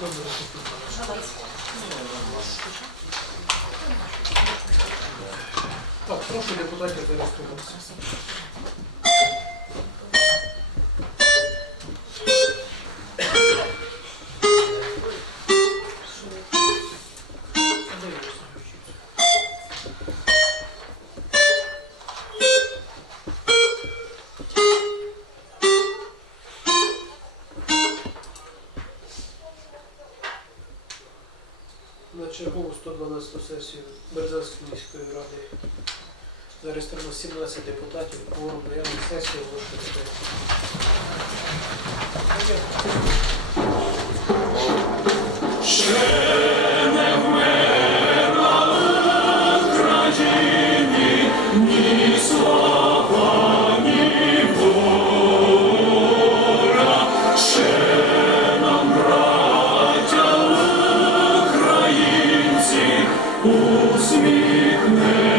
Так, прошу депутатів зареєструватися. На чергову 112 сесію Березанської міської ради зареєстровано 17 депутатів, кворум наявної сесії оголошується. Згинуть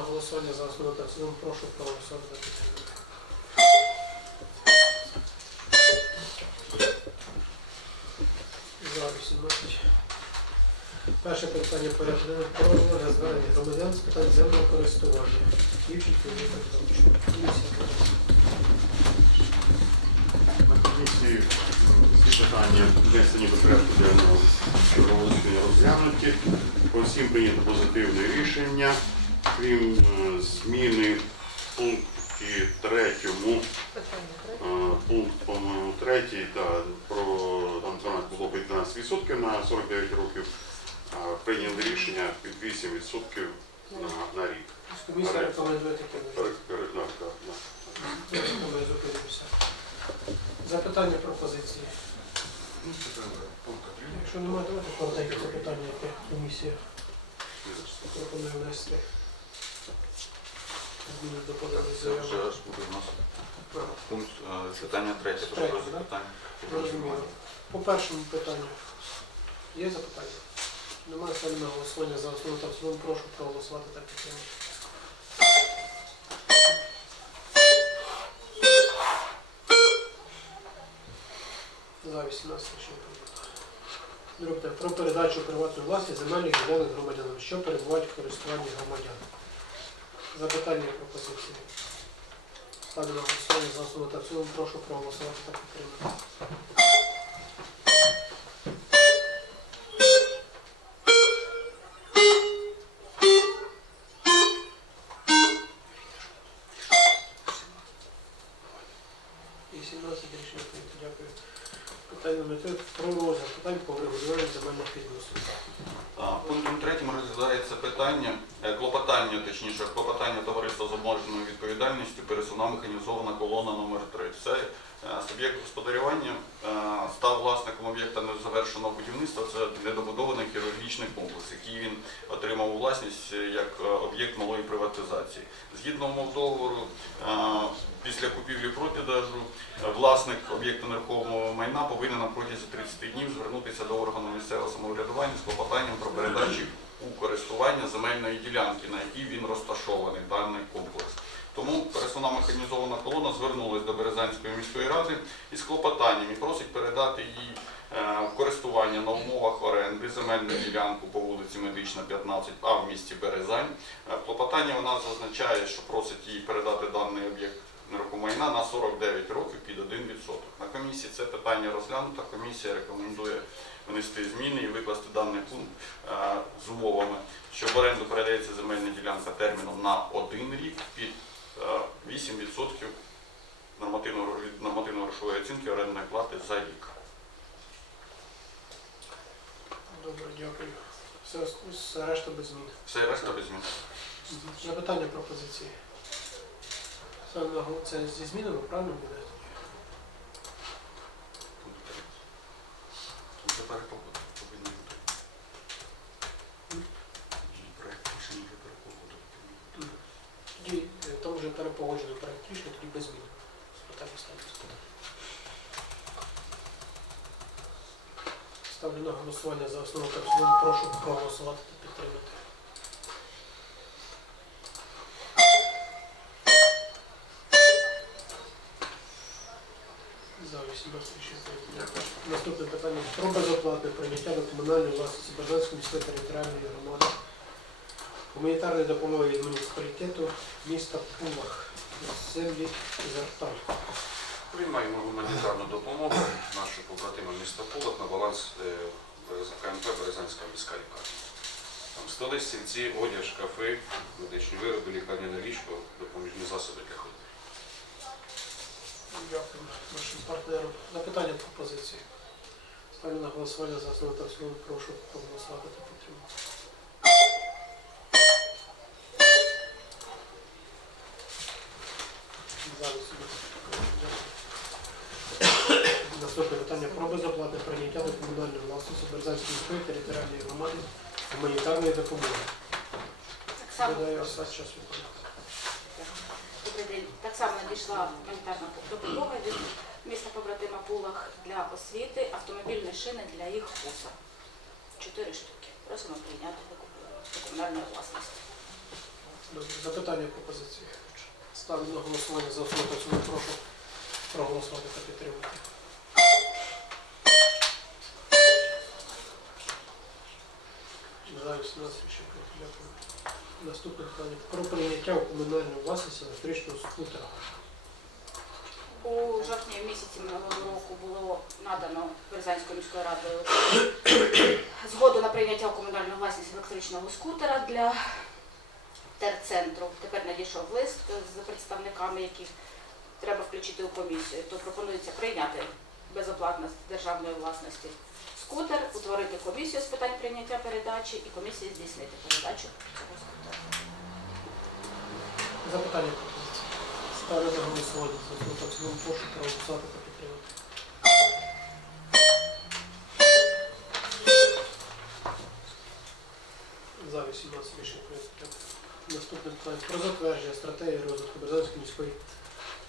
на голосування за основу та цілому. Прошу проголосувати за підтримку. За 18. Перше питання порядку про розгляд звернення громадян з питань земного користування. Дівчинки. На комісії всі питання внесені до порядку денного розглянуті. По всім прийнято позитивне рішення, крім е, зміни в пункті третьому, е, пункт, по-моєму, третій, та, про там 12 було під 12% на 49 років. а Прийняли рішення під 8% на, на рік. Комісія рекомендує таке. Да, да, да. Ми зупинимося. Запитання пропозиції. Якщо немає, давайте коротеньке запитання, яке комісія пропонує внести. Зміни до поданої Це вже аж буде у нас пункт е, питання третє, Третє, прошу да? запитання. Зрозуміло. По першому питанню. Є запитання? Немає ставлю на голосування за основу та в цілому. Прошу проголосувати та підтримати. За 18 рішення прийнято. Друге питання. Про передачу у приватну власність земельних ділянок громадянам, що перебувають в користуванні громадян. Запитання і пропозиції. Ставлю на голосування за основу та в цілому. Прошу проголосувати та підтримати. Пересувна механізована колона номер 3 Це Е, Суб'єкт господарювання е, став власником об'єкта незавершеного будівництва. Це недобудований хірургічний комплекс, який він отримав у власність е, як об'єкт малої приватизації. Згідно умов договору, після купівлі-продажу власник об'єкту нерухомого майна повинен на протязі 30 днів звернутися до органу місцевого самоврядування з клопотанням про передачу у користування земельної ділянки, на якій він розташований, даний комплекс. Тому пересувна механізована колона звернулася до Березанської міської ради із клопотанням і просить передати їй е, в користування на умовах оренди земельну ділянку по вулиці Медична, 15, а в місті Березань. Е, В клопотанні вона зазначає, що просить їй передати даний об'єкт нерухомайна на 49 років під 1%. На комісії це питання розглянуто. Комісія рекомендує внести зміни і викласти даний пункт е, з умовами, що в оренду передається земельна ділянка терміном на один рік під е, 8% нормативно- від нормативно-грошової оцінки орендної плати за рік. Добре, дякую. Все, все решта без змін. Все решта без змін. Запитання пропозиції. Це, це зі змінами, правильно буде? Тут вже перепогода повинна бути. І проект рішення вже перепогода. Тоді е, там вже перепогоджено проект рішення, тоді без змін. Отак і ставиться. Ставлю на голосування за основу та в цілому. Прошу проголосувати та підтримати. За 18 рішення прийнято. Наступне питання про безоплатне прийняття до комунальної власності Бажанської міської територіальної громади гуманітарної допомоги від муніципалітету міста Пулах землі Зарталь. Приймаємо гуманітарну допомогу нашого побратима міста Полок на баланс е, КНП Березанська міська лікарня. Там столи, стільці, одяг, шкафи, медичні вироби, лікарняне ліжко, допоміжні засоби для ходьби. Дякую нашим партнерам. Запитання пропозиції. Ставлю на голосування за основу та в цілому. Прошу проголосувати та підтримати. За 18. Дякую. Наступне питання про безоплатне прийняття до комунальної власності Березанської міської територіальної громади гуманітарної допомоги. Так само, само надійшла гуманітарна допомога від міста побратима Пулах для освіти, автомобільні шини для їх вуса. Чотири штуки. Просимо прийняти до комунальної власності. Добре, запитання пропозиції. Ставлю на голосування за основу цілому. Прошу проголосувати та підтримати. За 18 рішення прийнято. Дякую. Наступне питання про прийняття у комунальну власність електричного скутера. У жовтні місяці минулого року було надано Березанською міською радою згоду на прийняття у комунальну власність електричного скутера для терцентру. Тепер надійшов лист з представниками, яких треба включити у комісію. То пропонується прийняти безоплатно з державної власності скутер, утворити комісію з питань прийняття передачі і комісії здійснити передачу цього скутера. Запитання пропозиції. Ставлю на голосування за основу та цілому. Прошу проголосувати та підтримати. За 18 рішення прийнято. Наступне питання про затвердження стратегії розвитку Березанської міської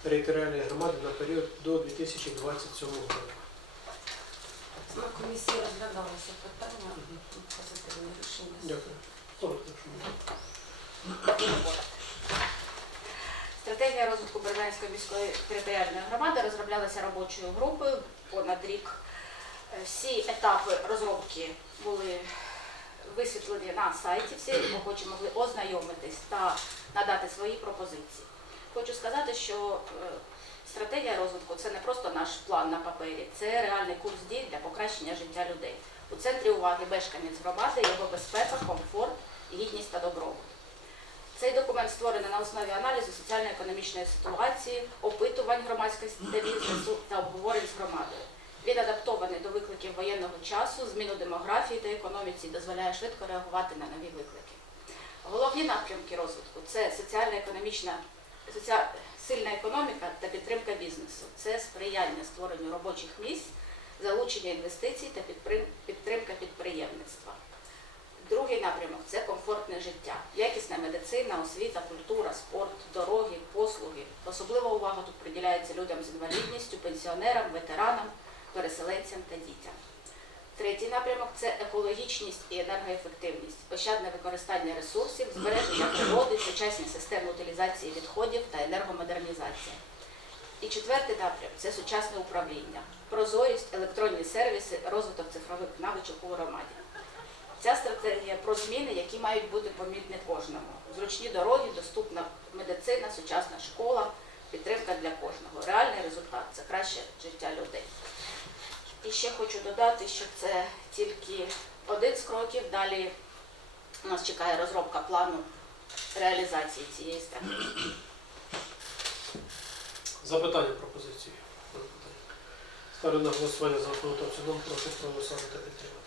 територіальної громади на період до 2027 року. На комісії розглядалося питання, позитивне рішення. Дякую. Коротко, якщо можна. Стратегія розвитку Березанської міської територіальної громади розроблялася робочою групою понад рік. Е, Всі етапи розробки були висвітлені на сайті, всі охочі могли ознайомитись та надати свої пропозиції. Хочу сказати, що е, стратегія розвитку це не просто наш план на папері, це реальний курс дій для покращення життя людей. У центрі уваги мешканець громади, його безпека, комфорт, гідність та добробут. Цей документ створений на основі аналізу соціально-економічної ситуації, опитувань громадськості та бізнесу та обговорень з громадою. Він адаптований до викликів воєнного часу, зміну демографії та економіці дозволяє швидко реагувати на нові виклики. Головні напрямки розвитку це соціально-економічна, соціа- сильна економіка та підтримка бізнесу. Це сприяння створенню робочих місць, залучення інвестицій та підтримка підприємництва. Другий напрямок це комфортне життя, якісна медицина, освіта, культура, спорт, дороги, послуги. Особлива увага тут приділяється людям з інвалідністю, пенсіонерам, ветеранам, переселенцям та дітям. Третій напрямок це екологічність і енергоефективність, ощадне використання ресурсів, збереження природи, сучасні системи утилізації відходів та енергомодернізація. І четвертий напрям це сучасне управління, прозорість, електронні сервіси, розвиток цифрових навичок у громаді. Ця стратегія про зміни, які мають бути помітні кожному. Зручні дороги, доступна медицина, сучасна школа, підтримка для кожного. Реальний результат це краще життя людей. І ще хочу додати, що це тільки один з кроків. Далі нас чекає розробка плану реалізації цієї стратегії. Запитання пропозиції. Ставлю на голосування за в цілому. Прошу проголосувати та підтримати.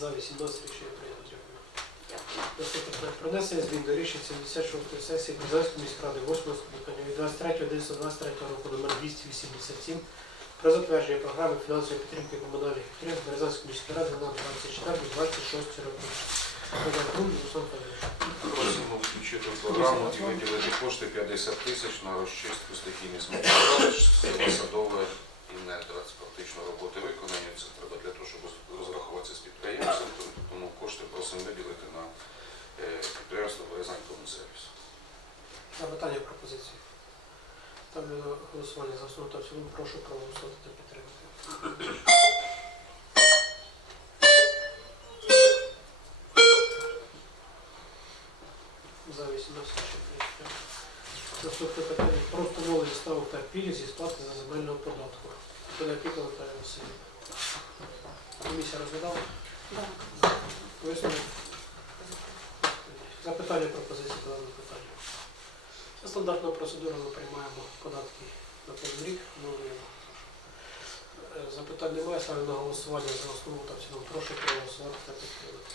За 18 рішення прийнято. Дякую. Наступне питання. Про змін до рішень 76-ї сесії Березанської міськради 8 скликання від 23.11.23 року номер 287 про затвердження програми фінансової підтримки комунальних підприємств Березанської міської ради на 24-26 роки. Просимо включити програму і виділити кошти 50 тисяч на розчистку стихійних сміттєзвалищ з села Садове і недрац. Фактично роботи виконані. Це треба для того, щоб розрахуватися з підприємцем. Тому кошти просимо виділити на е, підприємство Березань сервіс. Запитання пропозиції. Ставлю на голосування за основу та в цілому. Прошу проголосувати та підтримати. За 18 рішення прийнято. Наступне питання про встановлення ставок та пільг зі сплати за земельного податку. Подопіка Наталія Васильівна. Комісія розглядала? Висновок? Запитання пропозиції до даного питання. Стандартна процедура, ми приймаємо податки на рік. Оновлюємо. Е, Запитань немає, ставлю на голосування за основу та в цілому. Прошу проголосувати та підтримати.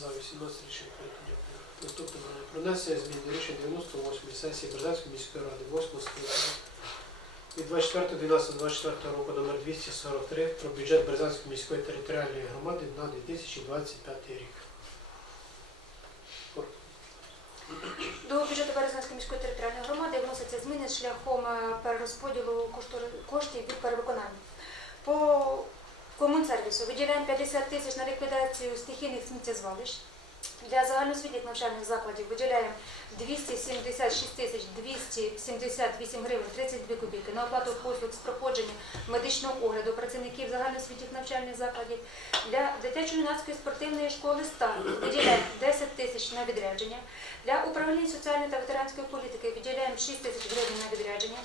За 18 рішень прийнято. Дякую. Наступне питання. Про внесення змін до рішень 98 сесії Березанської міської ради 8 скликання від 24.12.24 року номер 243 про бюджет Березанської міської територіальної громади на 2025 рік. До бюджету Березанської міської територіальної громади вносяться зміни шляхом е, перерозподілу коштів від перевиконання. По комунсервісу виділяємо 50 тисяч на ліквідацію стихійних сміттєзвалищ. Для загальноосвітніх навчальних закладів виділяємо 276 тисяч 278 гривень 32 копійки на оплату послуг з проходження медичного огляду працівників загальноосвітніх навчальних закладів. Для дитячо-юнацької спортивної школи «Стар» виділяємо 10 тисяч на відрядження. Для управління соціальної та ветеранської політики виділяємо 6 тисяч гривень на відрядження.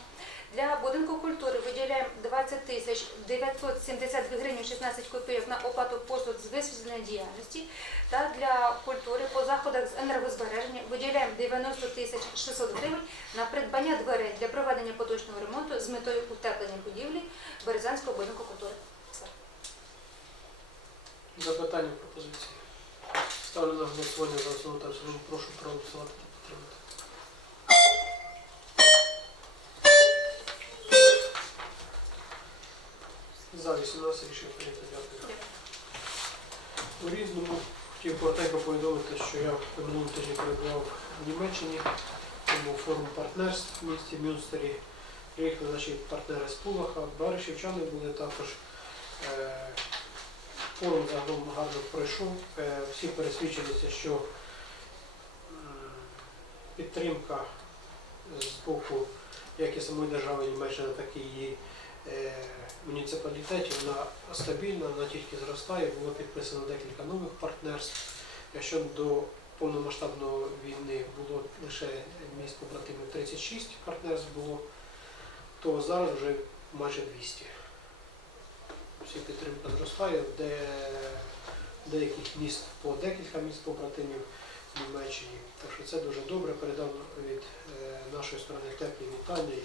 Для будинку культури виділяємо 20 тисяч 972 гривень 16 копійок на оплату послуг з висвітлення діяльності. Та для культури по заходах з енергозбереження виділяємо 90 тисяч 600 гривень на придбання дверей для проведення поточного ремонту з метою утеплення будівлі Березанського будинку культури. Запитання пропозиції. Ставлю на голосування за основу та в цілому. Прошу проголосувати та підтримати. За 18 рішення прийнято. Дякую. У різному хотів коротенько повідомити, що я в минулому тижні перебував в Німеччині, тому форум партнерств в місті Мюнстері. Приїхали наші партнери з Пулаха, Баришівчани були також. Е, Форум загалом гарно пройшов. Е, Всі пересвідчилися, що підтримка з боку як і самої держави Німеччини, так і її муніципалітетів, вона стабільна, вона тільки зростає. Було підписано декілька нових партнерств. Якщо до повномасштабної війни було лише міст побратимів 36 партнерств було, то зараз вже майже 200 всі підтримка зростає, де деяких міст по декілька міст побратимів в Німеччині. Так що це дуже добре. Передав від е, нашої сторони теплі вітання е,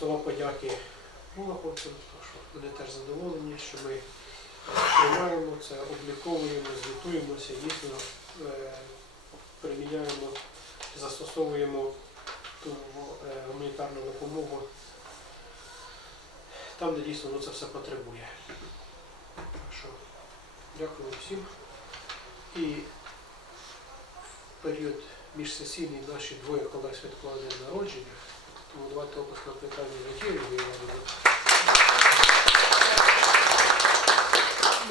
слова подяки Молоховцям, тому що вони теж задоволені, що ми приймаємо це, обліковуємо, звітуємося, дійсно е, приміняємо, застосовуємо ту е, гуманітарну допомогу там, де дійсно воно це все потребує. Так що дякую всім. І в період міжсесійний наші двоє колег святкували народження, тому давайте опуск питання виявимо.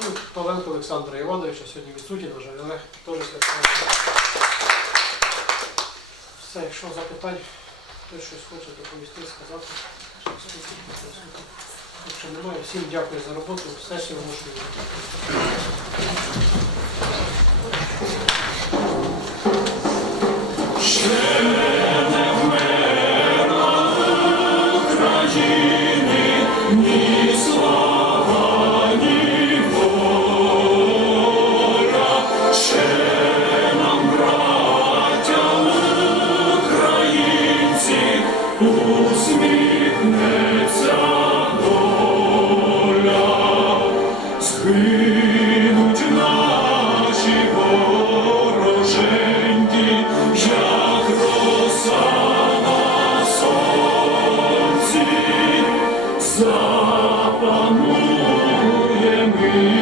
Ну, Павленко Олександра Івановича сьогодні відсутні, на жаль, але теж святкував. Все, якщо запитань, хтось щось хоче доповісти, сказати. Якщо немає, всім дякую за роботу. Сесію оголошую. free.